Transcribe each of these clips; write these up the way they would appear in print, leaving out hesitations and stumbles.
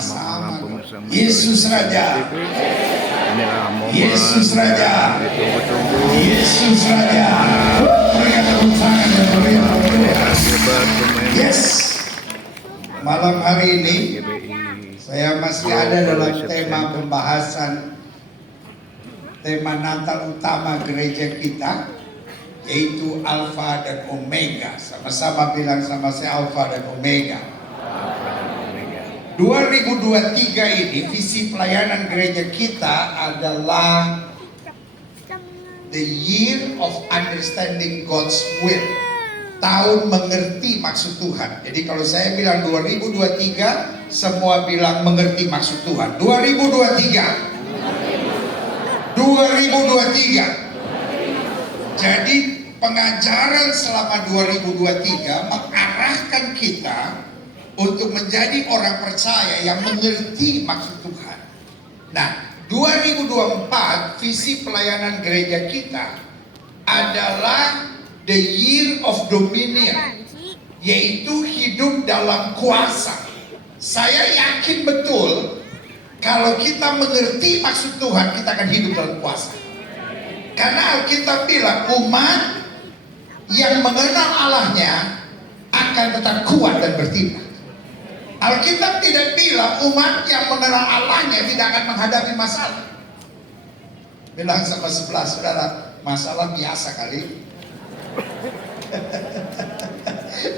sama-sama. Yesus Raja. Inilah momen Yesus Raja. ditunggu-tunggu. Yesus Raja. Berikan tepuk tangan dan berikan Hebat pemain Yes. Malam hari ini GBI. saya masih ada dalam tema pembahasan tema Natal utama gereja kita, yaitu Alfa dan Omega. Sama-sama bilang sama saya, Alfa dan Omega. 2023 ini visi pelayanan gereja kita adalah the year of understanding God's will. Tahun mengerti maksud Tuhan. Jadi kalau saya bilang 2023, semua bilang mengerti maksud Tuhan. 2023. Jadi pengajaran selama 2023 mengarahkan kita untuk menjadi orang percaya yang mengerti maksud Tuhan. Nah, 2024 visi pelayanan gereja kita adalah the year of dominion, yaitu hidup dalam kuasa. Saya yakin betul kalau kita mengerti maksud Tuhan, kita akan hidup dalam kuasa. Karena Alkitab bilang umat yang mengenal Allahnya akan tetap kuat dan bertindak. Alkitab tidak bilang umat yang mengenal Allahnya tidak akan menghadapi masalah. Bilang sama sebelah saudara, masalah biasa kali.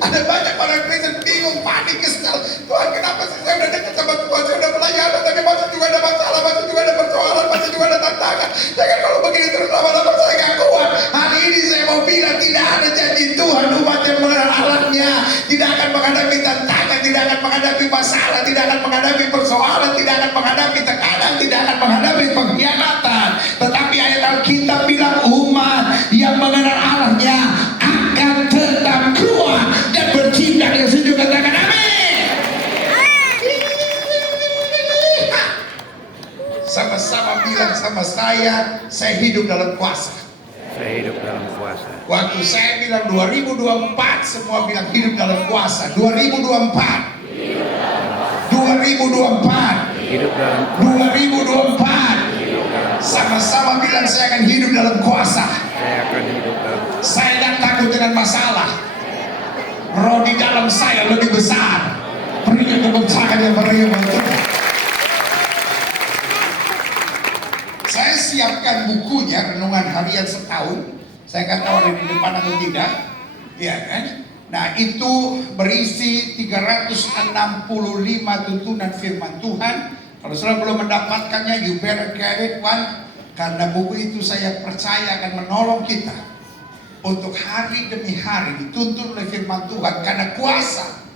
Ada banyak orang Kristen bingung, panik, kesal. Tuhan, kenapa sih saya udah dekat sama Tuhan, saya udah pelayanan, tapi masih juga ada masalah, masih juga ada persoalan, masih juga ada tantangan. Jangan kalau begini terus lama-lama saya gak kuat. Hari ini saya mau bilang tidak ada janji Tuhan umat yang mengenal Allahnya tidak akan menghadapi tantangan, tidak akan menghadapi masalah, tidak akan menghadapi persoalan, tidak akan menghadapi tekanan, tidak akan menghadapi pengkhianatan. Tetapi ayat Alkitab bilang umat yang mengenal Allahnya akan tetap kuat dan bertindak. Yang setuju katakan amin. Sama-sama bilang sama saya hidup dalam kuasa. Saya hidup dalam kuasa. Waktu saya bilang 2024, semua bilang hidup dalam kuasa. 2024. 2024. Hidup dalam 2024. Sama-sama bilang saya akan hidup dalam kuasa. Saya akan hidup dalam. Saya tidak takut dengan masalah. Roh di dalam saya lebih besar. Berikan tepuk tangan yang meriah untuk Tuhan. Saya siapkan bukunya, renungan harian setahun. Saya nggak tahu ada di depan atau tidak, ya kan? Nah, itu berisi 365 tuntunan firman Tuhan. Kalau saudara belum mendapatkannya, you better get it one. Karena buku itu saya percaya akan menolong kita untuk hari demi hari dituntun oleh firman Tuhan. Karena kuasa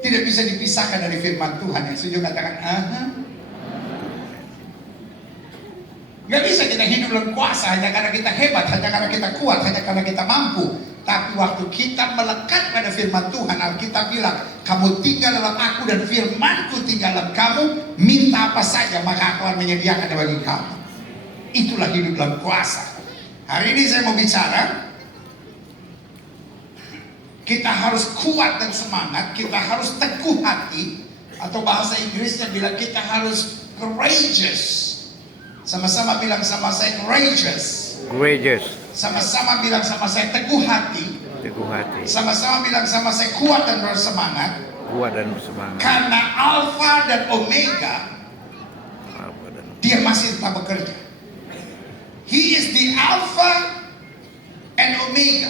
tidak bisa dipisahkan dari firman Tuhan. Yang setuju katakan aha. Gak bisa kita hidup dalam kuasa hanya karena kita hebat, hanya karena kita kuat, hanya karena kita mampu. Tapi waktu kita melekat pada firman Tuhan, Alkitab bilang, kamu tinggal dalam aku dan firmanku tinggal dalam kamu, minta apa saja maka aku akan menyediakan bagi kamu. Itulah hidup dalam kuasa. Hari ini saya mau bicara, kita harus kuat dan semangat, kita harus teguh hati, atau bahasa Inggrisnya bilang kita harus courageous. Sama-sama bilang sama saya courageous. Courageous. Sama-sama bilang sama saya teguh hati. Teguh hati. Sama-sama bilang sama saya kuat dan bersemangat. Kuat dan bersemangat. Karena Alfa dan Omega, dia masih tetap bekerja. He is the Alpha and Omega.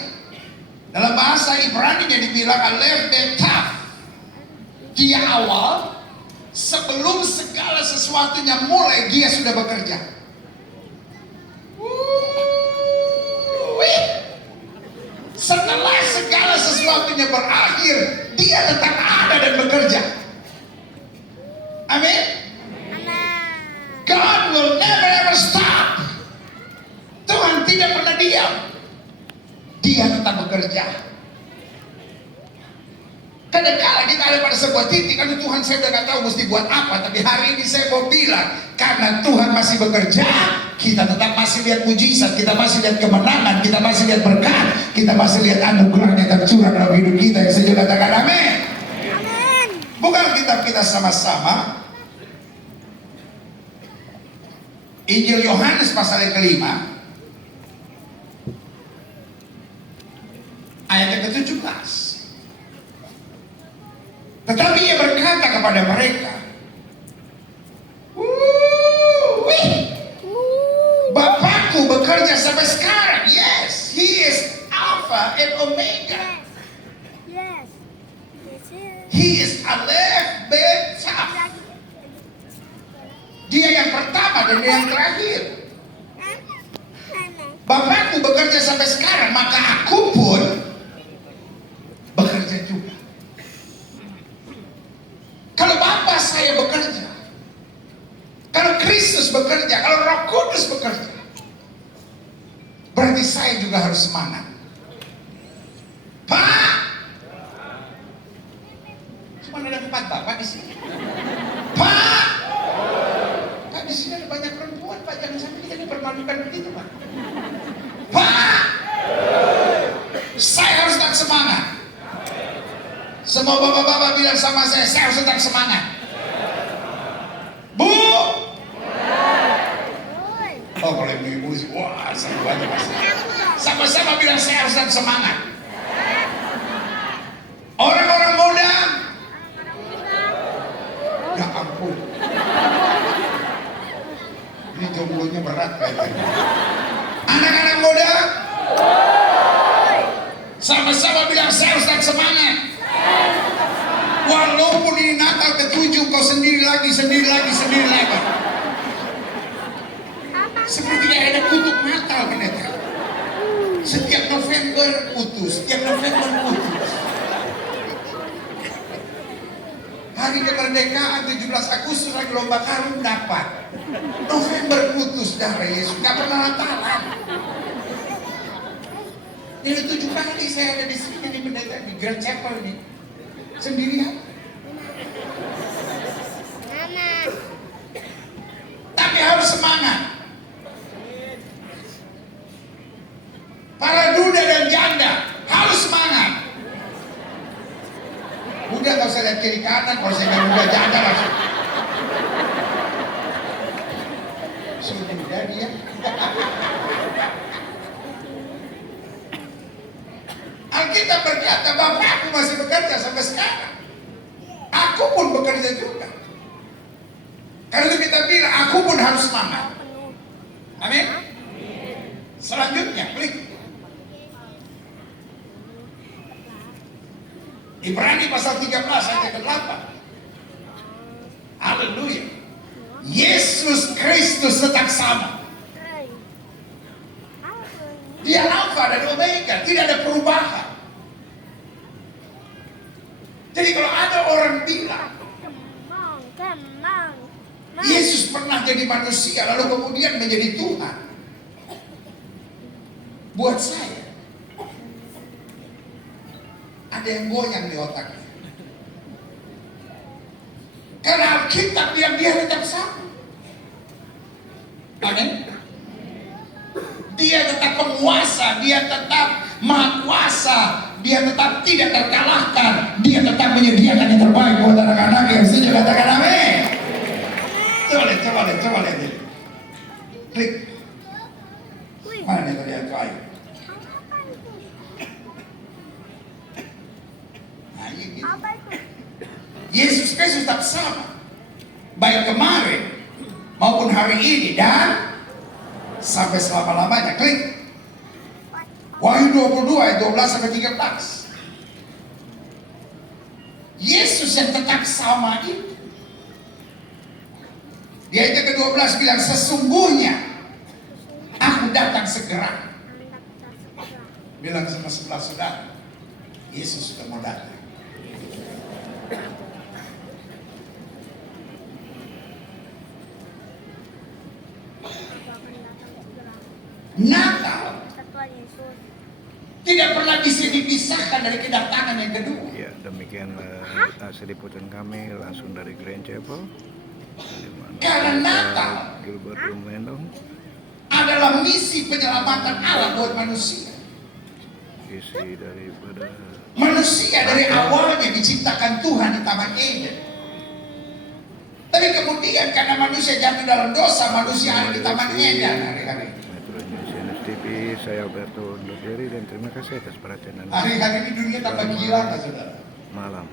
Dalam bahasa Ibrani dia dibilang Aleph dan Taf. Dia awal. Sebelum segala sesuatunya mulai, dia sudah bekerja. Setelah segala sesuatunya berakhir, dia tetap ada dan bekerja. Amin. God will never ever stop. Tuhan tidak pernah diam. Dia tetap bekerja. Kadang-kadang kita ada pada sebuah titik, aduh Tuhan saya udah gak tahu mesti buat apa. Tapi hari ini saya mau bilang, karena Tuhan masih bekerja, kita tetap masih lihat mujizat, kita masih lihat kemenangan, kita masih lihat berkat, kita masih lihat anugerahnya tercurah dalam hidup kita. Yang saya katakan amin. Bukan kitab kita sama-sama Injil Yohanes pasal yang kelima, ayat yang ke-17. Tetapi ia berkata kepada mereka, "Wih, Bapakku bekerja sampai sekarang." Yes, He is Alpha and Omega. Yes. Yes. He is Aleph, Bet, Taf. Dia yang pertama dan dia yang terakhir. Bapakku bekerja sampai sekarang, maka aku pun bekerja juga. Kalau Bapa saya bekerja, kalau Kristus bekerja, kalau Roh Kudus bekerja, berarti saya juga harus semangat. Pak, cuma ada 4 Bapak di sini. Pak, di sini ada banyak perempuan, Pak. Jangan sampai kita dipermalukan begitu, Pak. Pak, saya harus tetap semangat. Semua bapak-bapak bilang sama saya harus tetap semangat. Bu, oh kalau ibu-ibu sih, wah, seru banget pasti. Sama-sama bilang saya harus tetap semangat. Orang-orang muda, ya ampun. Ini jomblonya berat kayaknya. Anak-anak muda, sama-sama bilang saya harus tetap semangat. Walaupun ini Natal ke-7 kau sendiri lagi. Seperti kayak ada kutuk Natal pendeta. Setiap November putus. Hari kemerdekaan 17 Agustus lagi lomba karung dapat. November putus darah Yesus, gak pernah Natalan. Ini 7 kali saya ada di sini di pendeta di Grand Chapel ini sendirian. Tapi harus semangat. Para duda dan janda harus semangat. Udah gak usah lihat kiri kanan, kalau saya bilang udah janda langsung. Sudah dia. Alkitab berkata, Bapakku masih bekerja sampai sekarang. Aku pun bekerja juga. Kalau kita bilang, aku pun harus semangat. Amin. Selanjutnya, klik. Ibrani pasal 13 ayat ke-8. Haleluya. Yesus Kristus tetap sama. Dia Alfa dan Omega, tidak ada perubahan. Jadi kalau ada orang bilang Yesus pernah jadi manusia lalu kemudian menjadi Tuhan, buat saya ada yang goyang di otaknya. Karena Alkitab bilang dia tetap sama. Amin. Dia tetap penguasa, dia tetap maha kuasa, dia tetap tidak terkalahkan, dia tetap menyediakan yang terbaik buat anak-anak yang setuju katakan amin. Coba lihat. Klik. Mana yang terlihat kayu? Nah, ini gitu. Yesus Kristus tetap sama, baik kemarin maupun hari ini dan sampai selama-lamanya. Klik. Wahyu 22 ayat 12 sampai 13. Yesus yang tetap sama itu. Di ayat ke-12 bilang, sesungguhnya aku datang segera. Bilang sama sebelah saudara, Yesus sudah mau datang. Natal tidak pernah bisa dipisahkan dari kedatangan yang kedua. Ya, demikianlah hasil liputan kami langsung dari Grand Chapel. Karena Natal Gilbert Lumendong adalah misi penyelamatan Allah buat manusia. isi daripada Manusia dari awalnya diciptakan Tuhan di Taman Eden. Tapi kemudian karena manusia jatuh dalam dosa, manusia ada di taman Eden hari-hari. Metro News News TV, saya Alberto undur diri dan terima kasih atas perhatian Anda. Hari-hari ini dunia tambah gila, saudara. Malam.